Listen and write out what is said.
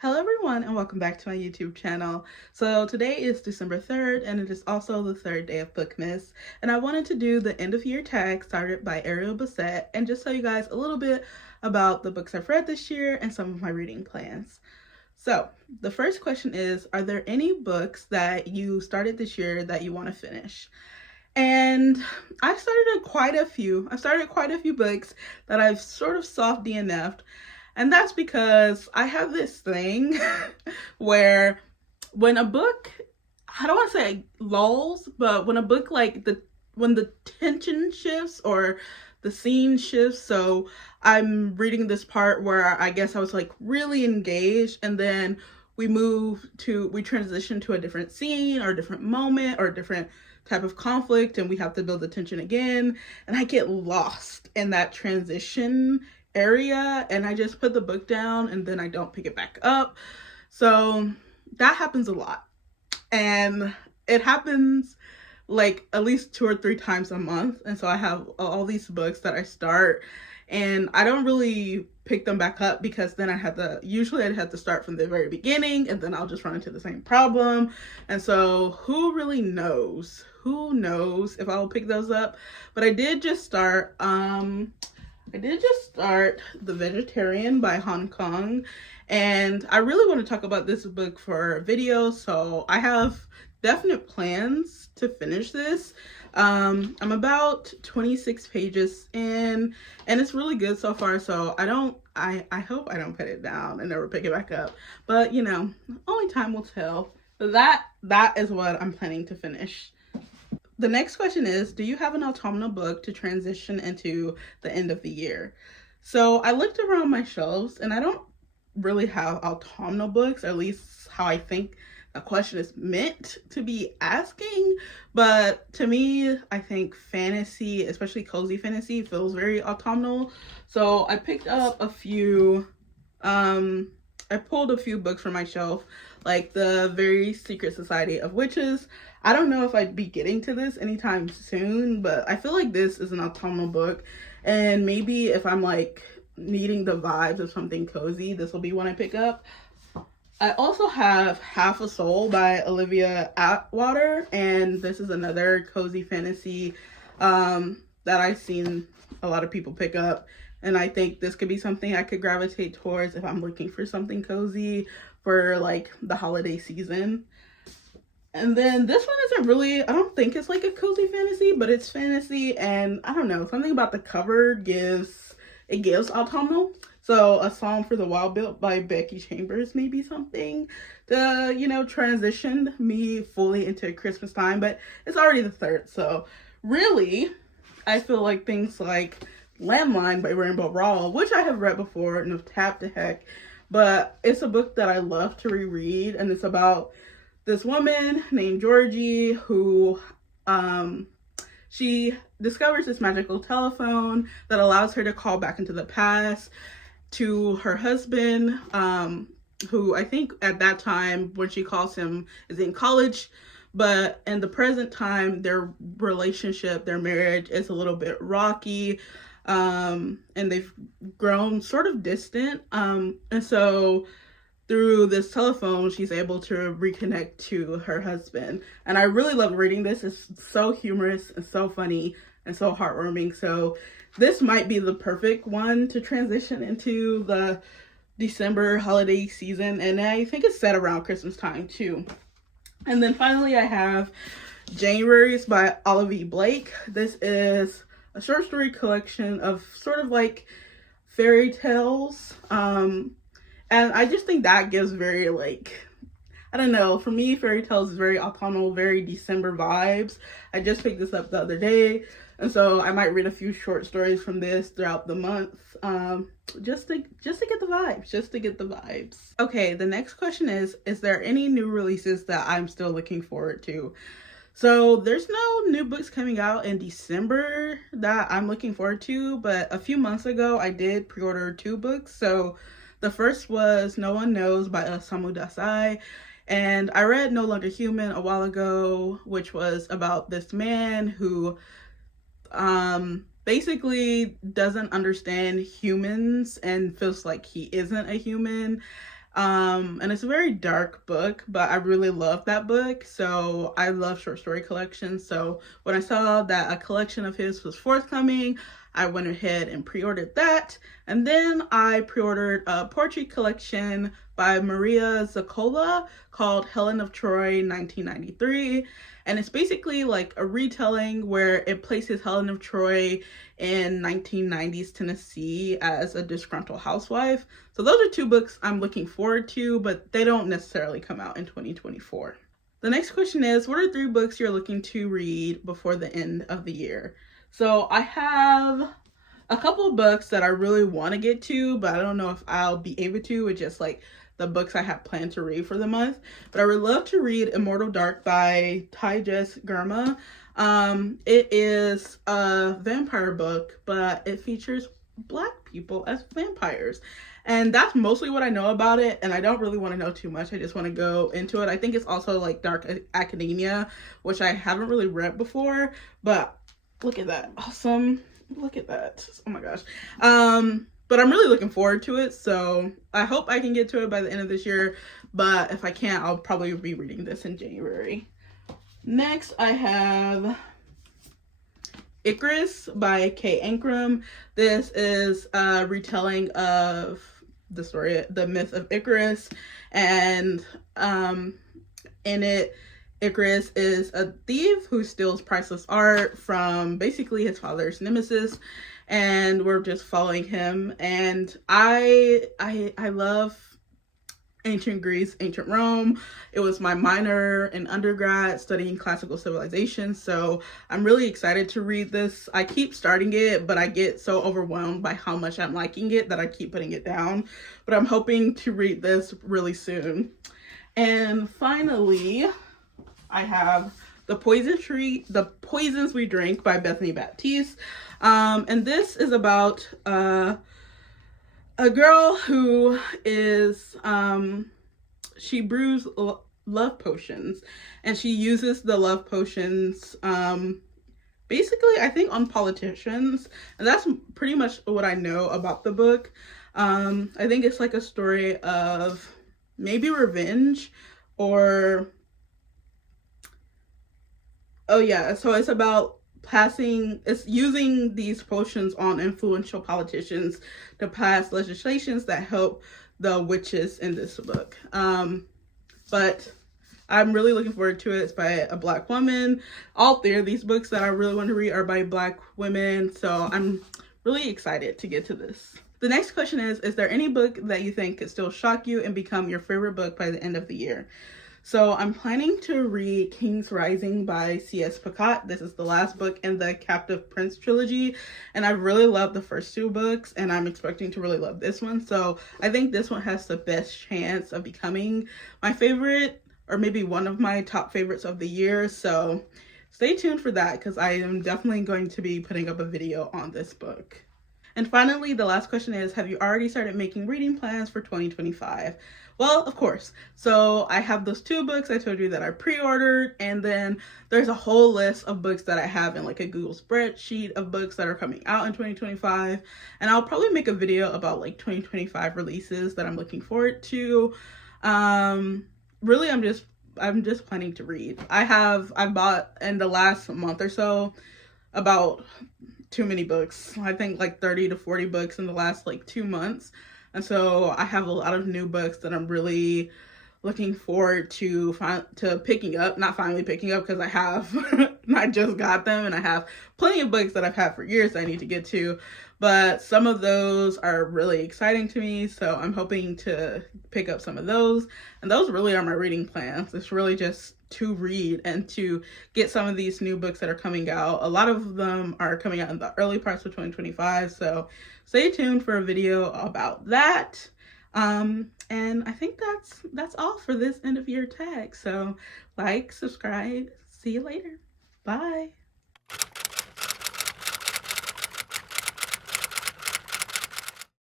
Hello everyone and welcome back to my YouTube channel. So today is December 3rd and it is also the third day of Bookmas, and I wanted to do the end of year tag started by Ariel Bassett and just tell you guys a little bit about the books I've read this year and some of my reading plans. So the first question is, are there any books that you started this year that you want to finish? And I started quite a few. I started quite a few books that I've sort of soft DNF'd. And that's because I have this thing where when a book, I don't want to say lulls, but when a book when the tension shifts or the scene shifts, so I'm reading this part where I guess I was like really engaged, and then we transition to a different scene or a different moment or a different type of conflict, and we have to build the tension again, and I get lost in that transition area and I just put the book down and then I don't pick it back up. So that happens a lot, and it happens like at least 2 or 3 times a month. And so I have all these books that I start and I don't really pick them back up because then I'd have to start from the very beginning and then I'll just run into the same problem. And so who really knows? Who knows if I'll pick those up? But I did just start The Vegetarian by Hong Kong, and I really want to talk about this book for a video, so I have definite plans to finish this. I'm about 26 pages in, and it's really good so far, so I hope I don't put it down and never pick it back up, but you know, only time will tell. But that is what I'm planning to finish. The next question is, do you have an autumnal book to transition into the end of the year? So I looked around my shelves and I don't really have autumnal books, or at least how I think the question is meant to be asking. But to me, I think fantasy, especially cozy fantasy, feels very autumnal. So I picked up a few, I pulled a few books from my shelf, like The Very Secret Society of Witches. I don't know if I'd be getting to this anytime soon, but I feel like this is an autumnal book, and maybe if I'm like needing the vibes of something cozy, this will be one I pick up. I also have Half a Soul by Olivia Atwater, and this is another cozy fantasy that I've seen a lot of people pick up, and I think this could be something I could gravitate towards if I'm looking for something cozy for like the holiday season. And then this one isn't really, I don't think it's like a cozy fantasy, but it's fantasy, and I don't know, something about the cover gives autumnal. So A Song for the Wild Built by Becky Chambers may be something to, you know, transition me fully into Christmas time, but it's already the 3rd. So really, I feel like things like Landline by Rainbow Rowell, which I have read before and have tapped to heck, but it's a book that I love to reread, and it's about this woman named Georgie who she discovers this magical telephone that allows her to call back into the past to her husband, who I think at that time when she calls him is in college, but in the present time their relationship, their marriage is a little bit rocky, and they've grown sort of distant, and so through this telephone, she's able to reconnect to her husband. And I really love reading this. It's so humorous and so funny and so heartwarming. So this might be the perfect one to transition into the December holiday season. And I think it's set around Christmas time too. And then finally, I have January's by Olivia Blake. This is a short story collection of sort of like fairy tales. And I just think that gives very, like, I don't know, for me, fairy tales is very autumnal, very December vibes. I just picked this up the other day, and so I might read a few short stories from this throughout the month, just to get the vibes. Okay, the next question is there any new releases that I'm still looking forward to? So there's no new books coming out in December that I'm looking forward to, but a few months ago, I did pre-order 2 books. So the first was No One Knows by Osamu Dazai, and I read No Longer Human a while ago, which was about this man who basically doesn't understand humans and feels like he isn't a human. And it's a very dark book, but I really love that book. So I love short story collections. So when I saw that a collection of his was forthcoming, I went ahead and pre-ordered that. And then I pre-ordered a poetry collection by Maria Zakola called Helen of Troy 1993. And it's basically like a retelling where it places Helen of Troy in 1990s Tennessee as a disgruntled housewife. So those are two books I'm looking forward to, but they don't necessarily come out in 2024. The next question is, what are 3 books you're looking to read before the end of the year? So I have a couple of books that I really want to get to, but I don't know if I'll be able to with just like the books I have planned to read for the month. But I would love to read Immortal Dark by Ty-Jess Germa. It is a vampire book, but it features Black people as vampires. And that's mostly what I know about it, and I don't really want to know too much. I just want to go into it. I think it's also like dark academia, which I haven't really read before, but look at that. Awesome. Look at that. Oh my gosh. But I'm really looking forward to it, so I hope I can get to it by the end of this year, but if I can't, I'll probably be reading this in January. Next, I have Icarus by Kay Ankrum. This is a retelling of the story, the myth of Icarus, and in it, Icarus is a thief who steals priceless art from basically his father's nemesis, and we're just following him. And I love ancient Greece, ancient Rome. It was my minor in undergrad studying classical civilization, so I'm really excited to read this. I keep starting it, but I get so overwhelmed by how much I'm liking it that I keep putting it down. But I'm hoping to read this really soon. And finally, I have The Poisons We Drink by Bethany Baptiste. And this is about a girl who is, she brews love potions, and she uses the love potions, basically, I think, on politicians. And that's pretty much what I know about the book. I think it's like a story of maybe revenge or... Oh yeah, so it's about it's using these potions on influential politicians to pass legislations that help the witches in this book. But I'm really looking forward to it. It's by a Black woman. All 3 of these books that I really want to read are by Black women, so I'm really excited to get to this. The next question is there any book that you think could still shock you and become your favorite book by the end of the year? So I'm planning to read King's Rising by C.S. Pacat. This is the last book in the Captive Prince trilogy, and I really loved the first 2 books, and I'm expecting to really love this one. So I think this one has the best chance of becoming my favorite, or maybe one of my top favorites of the year. So stay tuned for that, because I am definitely going to be putting up a video on this book. And finally, the last question is, have you already started making reading plans for 2025? Well, of course. So I have those 2 books I told you that I pre-ordered, and then there's a whole list of books that I have in like a Google spreadsheet of books that are coming out in 2025. And I'll probably make a video about like 2025 releases that I'm looking forward to. Really, I'm just planning to read. I bought in the last month or so about too many books. I think like 30 to 40 books in the last like 2 months. And so I have a lot of new books that I'm really looking forward to picking up. Not finally picking up, because I have, I just got them, and I have plenty of books that I've had for years that I need to get to. But some of those are really exciting to me, so I'm hoping to pick up some of those. And those really are my reading plans. It's really just to read and to get some of these new books that are coming out. A lot of them are coming out in the early parts of 2025, so stay tuned for a video about that. And I think that's all for this end of year tag. So like, subscribe, see you later. Bye.